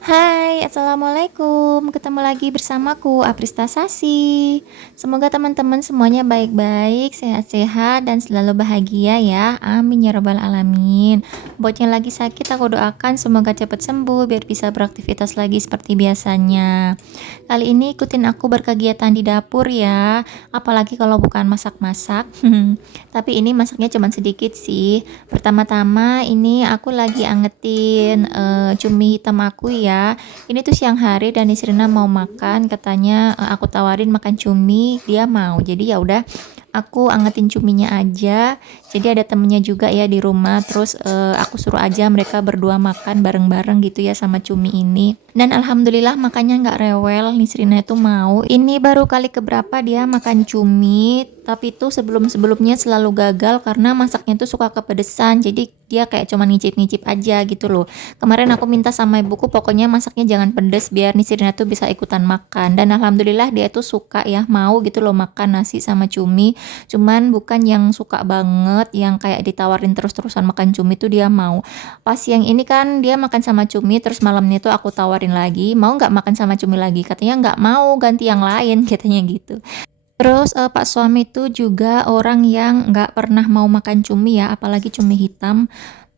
Hai, assalamualaikum. Ketemu lagi bersamaku, Aprista Sasi. Semoga teman-teman semuanya baik-baik, sehat-sehat, dan selalu bahagia ya. Amin ya Rabbal 'Alamin. Buat yang lagi sakit, aku doakan semoga cepat sembuh biar bisa beraktivitas lagi seperti biasanya. Kali ini ikutin aku berkegiatan di dapur ya, apalagi kalau bukan masak-masak. Tapi ini masaknya cuma sedikit sih. Pertama-tama ini aku lagi angetin cumi hitam aku ya. Ini tuh siang hari dan Nisrina mau makan, katanya aku tawarin makan cumi, dia mau. Jadi ya udah aku angetin cuminya aja. Jadi ada temennya juga ya di rumah. Terus aku suruh aja mereka berdua makan bareng-bareng gitu ya sama cumi ini. Dan alhamdulillah makannya nggak rewel. Nisrina itu mau. Ini baru kali keberapa dia makan cumi. Tapi tuh sebelum-sebelumnya selalu gagal karena masaknya tuh suka kepedesan. Jadi dia kayak cuma ngicip-ngicip aja gitu loh. Kemarin aku minta sama ibuku pokoknya masaknya jangan pedes biar Nisrina tuh bisa ikutan makan. Dan alhamdulillah dia tuh suka ya, mau gitu loh makan nasi sama cumi. Cuman bukan yang suka banget yang kayak ditawarin terus-terusan makan cumi tuh dia mau. Pas yang ini kan dia makan sama cumi, terus malamnya tuh aku tawarin lagi, mau nggak makan sama cumi lagi, katanya nggak mau, ganti yang lain katanya gitu. Terus pak suami tuh juga orang yang nggak pernah mau makan cumi ya, apalagi cumi hitam.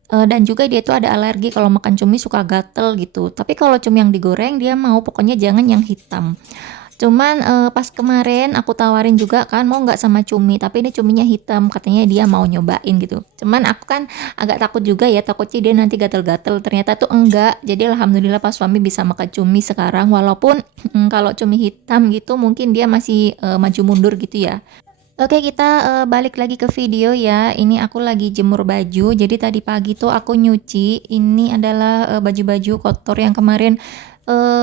Dan juga dia tuh ada alergi kalau makan cumi suka gatel gitu. Tapi kalau cumi yang digoreng dia mau, pokoknya jangan yang hitam. Cuman pas kemarin aku tawarin juga kan, mau nggak sama cumi, tapi ini cuminya hitam, katanya dia mau nyobain gitu. Cuman aku kan agak takut juga ya, takutnya dia nanti gatel-gatel, ternyata tuh enggak. Jadi alhamdulillah pas suami bisa makan cumi sekarang, walaupun kalau cumi hitam gitu mungkin dia masih maju mundur gitu ya. Oke, kita balik lagi ke video ya. Ini aku lagi jemur baju. Jadi tadi pagi tuh aku nyuci. Ini adalah baju-baju kotor yang kemarin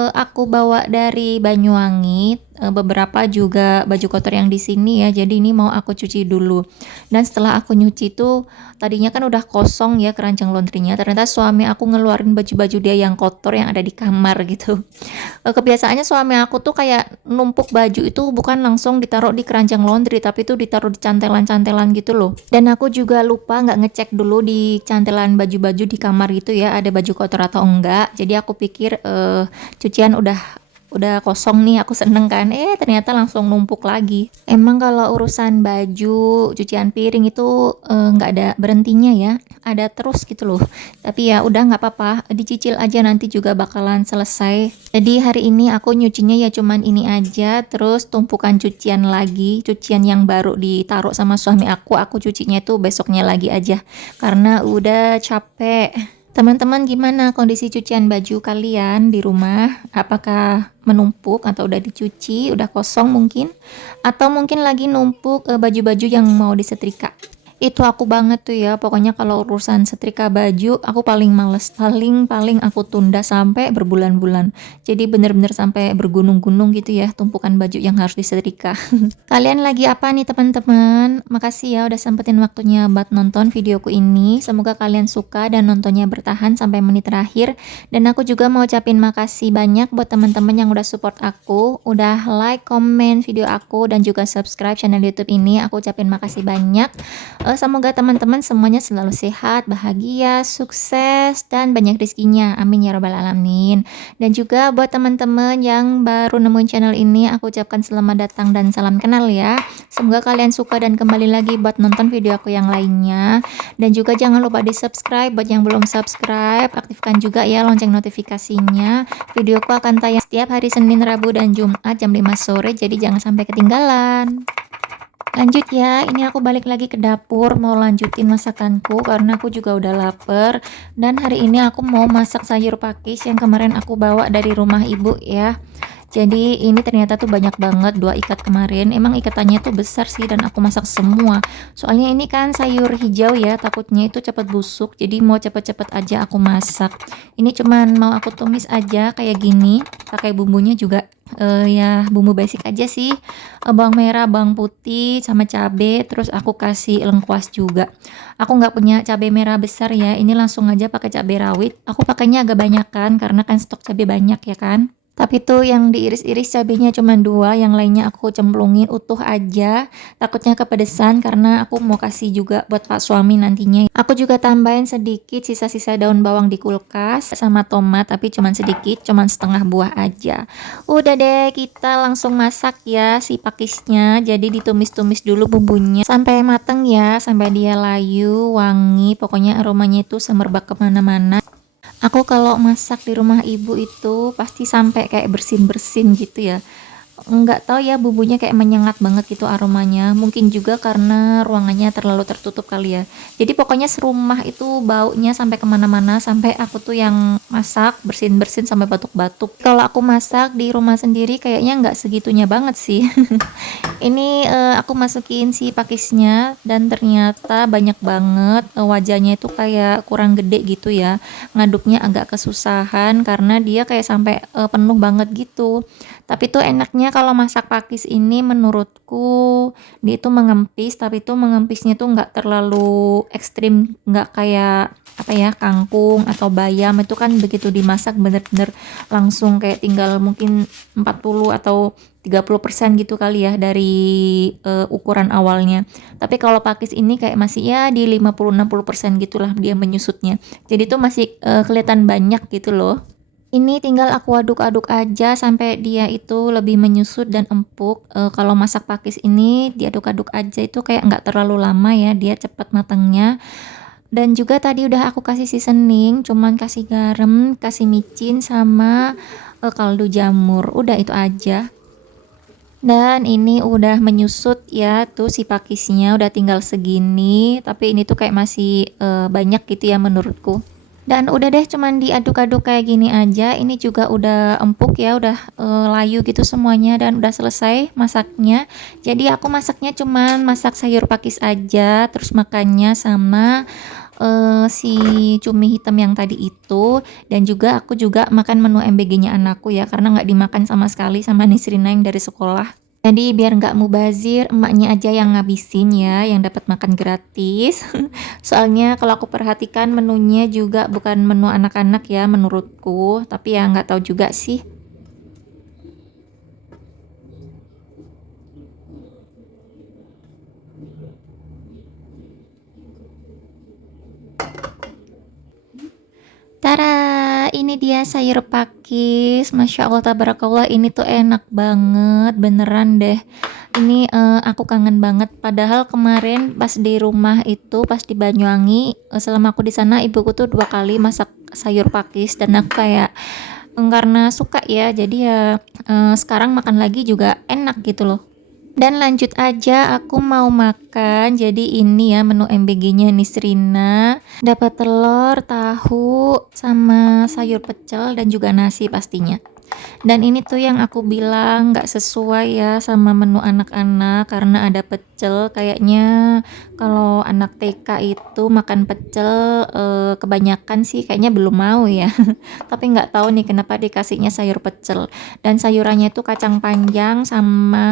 aku bawa dari Banyuwangi. Beberapa juga baju kotor yang di sini ya. Jadi ini mau aku cuci dulu. Dan setelah aku nyuci tuh tadinya kan udah kosong ya keranjang laundrynya. Ternyata suami aku ngeluarin baju-baju dia yang kotor yang ada di kamar gitu. Kebiasaannya suami aku tuh kayak numpuk baju itu bukan langsung ditaruh di keranjang laundry, tapi tuh ditaruh di cantelan-cantelan gitu loh. Dan aku juga lupa nggak ngecek dulu di cantelan baju-baju di kamar gitu ya, ada baju kotor atau enggak. Jadi aku pikir cucian udah kosong nih, aku seneng kan, ternyata langsung numpuk lagi. Emang kalau urusan baju, cucian piring itu nggak ada berhentinya ya, ada terus gitu loh. Tapi ya udah nggak apa-apa, dicicil aja nanti juga bakalan selesai. Jadi hari ini aku nyucinya ya cuman ini aja, terus tumpukan cucian lagi, cucian yang baru ditaruh sama suami aku cucinya itu besoknya lagi aja, karena udah capek. Teman-teman gimana kondisi cucian baju kalian di rumah? Apakah menumpuk atau udah dicuci, udah kosong mungkin? Atau mungkin lagi numpuk baju-baju yang mau disetrika? Itu aku banget tuh ya, pokoknya kalau urusan setrika baju aku paling males, paling aku tunda sampai berbulan-bulan. Jadi bener-bener sampai bergunung-gunung gitu ya tumpukan baju yang harus disetrika. Kalian lagi apa nih teman-teman? Makasih ya udah sempetin waktunya buat nonton videoku ini. Semoga kalian suka dan nontonnya bertahan sampai menit terakhir. Dan aku juga mau ucapin makasih banyak buat teman-teman yang udah support aku, udah like, komen video aku, dan juga subscribe channel YouTube ini. Aku ucapin makasih banyak. Semoga teman-teman semuanya selalu sehat, bahagia, sukses, dan banyak rezekinya. Amin ya Rabbal 'Alamin. Dan juga buat teman-teman yang baru nemuin channel ini, aku ucapkan selamat datang dan salam kenal ya. Semoga kalian suka dan kembali lagi buat nonton video aku yang lainnya. Dan juga jangan lupa di subscribe buat yang belum subscribe. Aktifkan juga ya lonceng notifikasinya. Videoku akan tayang setiap hari Senin, Rabu, dan Jumat jam 5 sore. Jadi jangan sampai ketinggalan. Lanjut ya, ini aku balik lagi ke dapur mau lanjutin masakanku karena aku juga udah lapar. Dan hari ini aku mau masak sayur pakis yang kemarin aku bawa dari rumah ibu ya. Jadi ini ternyata tuh banyak banget 2 ikat kemarin, emang ikatannya tuh besar sih dan aku masak semua. Soalnya ini kan sayur hijau ya, takutnya itu cepat busuk, jadi mau cepet-cepet aja aku masak. Ini cuman mau aku tumis aja kayak gini, pakai bumbunya juga ya bumbu basic aja sih. Bawang merah, bawang putih, sama cabe, terus aku kasih lengkuas juga. Aku nggak punya cabai merah besar ya, ini langsung aja pakai cabai rawit. Aku pakainya agak banyakan karena kan stok cabai banyak ya kan. Tapi tuh yang diiris-iris cabenya cuma 2, yang lainnya aku cemplungin utuh aja. Takutnya kepedesan karena aku mau kasih juga buat Pak suami nantinya. Aku juga tambahin sedikit sisa-sisa daun bawang di kulkas sama tomat, tapi cuman sedikit, cuman setengah buah aja. Udah deh, kita langsung masak ya si pakisnya. Jadi ditumis-tumis dulu bumbunya sampai mateng ya, sampai dia layu, wangi, pokoknya aromanya itu semerbak kemana-mana. Aku kalau masak di rumah ibu itu pasti sampai kayak bersin-bersin gitu ya. Enggak tahu ya, bumbunya kayak menyengat banget gitu aromanya. Mungkin juga karena ruangannya terlalu tertutup kali ya. Jadi pokoknya serumah itu baunya sampai kemana-mana, sampai aku tuh yang masak bersin-bersin sampai batuk-batuk. Kalau aku masak di rumah sendiri kayaknya nggak segitunya banget sih. Ini aku masukin si pakisnya dan ternyata banyak banget, wajahnya itu kayak kurang gede gitu ya. Ngaduknya agak kesusahan karena dia kayak sampai penuh banget gitu. Tapi tuh enaknya kalau masak pakis ini menurutku dia itu mengempis, tapi tuh mengempisnya tuh nggak terlalu ekstrim, nggak kayak apa ya, kangkung atau bayam itu kan begitu dimasak bener-bener langsung kayak tinggal mungkin 40 atau 30% gitu kali ya dari ukuran awalnya. Tapi kalau pakis ini kayak masih ya di 50-60% gitulah dia menyusutnya. Jadi tuh masih kelihatan banyak gitu loh. Ini tinggal aku aduk-aduk aja sampai dia itu lebih menyusut dan empuk. Kalau masak pakis ini diaduk-aduk aja itu kayak nggak terlalu lama ya, dia cepat matangnya. Dan juga tadi udah aku kasih seasoning, cuman kasih garam, kasih micin sama kaldu jamur. Udah itu aja. Dan ini udah menyusut ya tuh si pakisnya udah tinggal segini, tapi ini tuh kayak masih banyak gitu ya menurutku. Dan udah deh cuman diaduk-aduk kayak gini aja. Ini juga udah empuk ya, udah layu gitu semuanya dan udah selesai masaknya. Jadi aku masaknya cuman masak sayur pakis aja, terus makannya sama si cumi hitam yang tadi itu, dan juga aku juga makan menu MBG-nya anakku ya, karena nggak dimakan sama sekali sama Nisrina yang dari sekolah. Jadi biar nggak mubazir, emaknya aja yang ngabisin ya, yang dapat makan gratis. Soalnya kalau aku perhatikan menunya juga bukan menu anak-anak ya menurutku, tapi ya nggak tahu juga sih. Tara, ini dia sayur pakis. Masya Allah, tabarakallah, ini tuh enak banget, beneran deh. Ini aku kangen banget. Padahal kemarin pas di rumah itu, pas di Banyuwangi, selama aku di sana, ibuku tuh 2 kali masak sayur pakis dan aku kayak karena suka ya, jadi ya sekarang makan lagi juga enak gitu loh. Dan lanjut aja, aku mau makan. Jadi ini ya menu MBG-nya Nisrina. Dapat telur, tahu, sama sayur pecel dan juga nasi pastinya. Dan ini tuh yang aku bilang nggak sesuai ya sama menu anak-anak karena ada pecel. Kayaknya kalau anak TK itu makan pecel kebanyakan sih kayaknya belum mau ya. Tapi nggak tahu nih kenapa dikasihnya sayur pecel. Dan sayurannya itu kacang panjang sama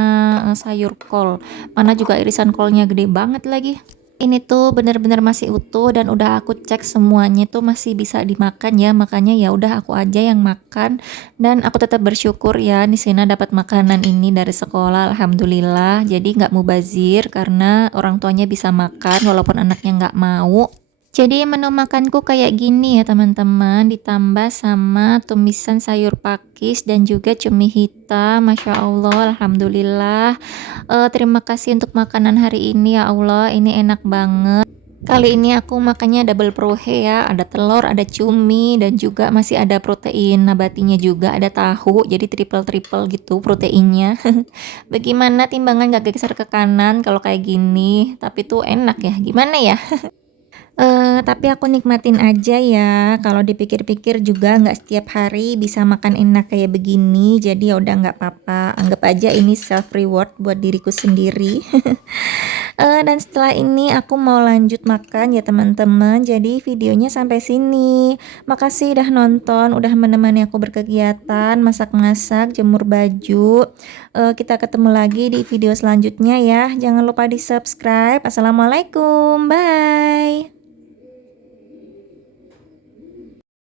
sayur kol. Mana juga irisan kolnya gede banget lagi. Ini tuh bener-bener masih utuh dan udah aku cek semuanya tuh masih bisa dimakan ya, makanya ya udah aku aja yang makan dan aku tetap bersyukur ya Nisina dapat makanan ini dari sekolah, alhamdulillah. Jadi nggak mubazir karena orang tuanya bisa makan walaupun anaknya nggak mau. Jadi menu makanku kayak gini ya teman-teman, ditambah sama tumisan sayur pakis dan juga cumi hitam. Masya Allah, alhamdulillah. Terima kasih untuk makanan hari ini ya Allah, ini enak banget. Kali ini aku makannya double prohe ya, ada telur, ada cumi, dan juga masih ada protein nabatinya juga, ada tahu, jadi triple-triple gitu proteinnya. Bagaimana timbangan gak geser ke kanan kalau kayak gini, tapi tuh enak ya, gimana ya? Tapi aku nikmatin aja ya, kalau dipikir-pikir juga nggak setiap hari bisa makan enak kayak begini, jadi ya udah nggak apa-apa, anggap aja ini self reward buat diriku sendiri. Dan setelah ini aku mau lanjut makan ya teman-teman, jadi videonya sampai sini. Makasih udah nonton, udah menemani aku berkegiatan, masak-masak, jemur baju. Kita ketemu lagi di video selanjutnya ya, jangan lupa di subscribe. Assalamualaikum, bye.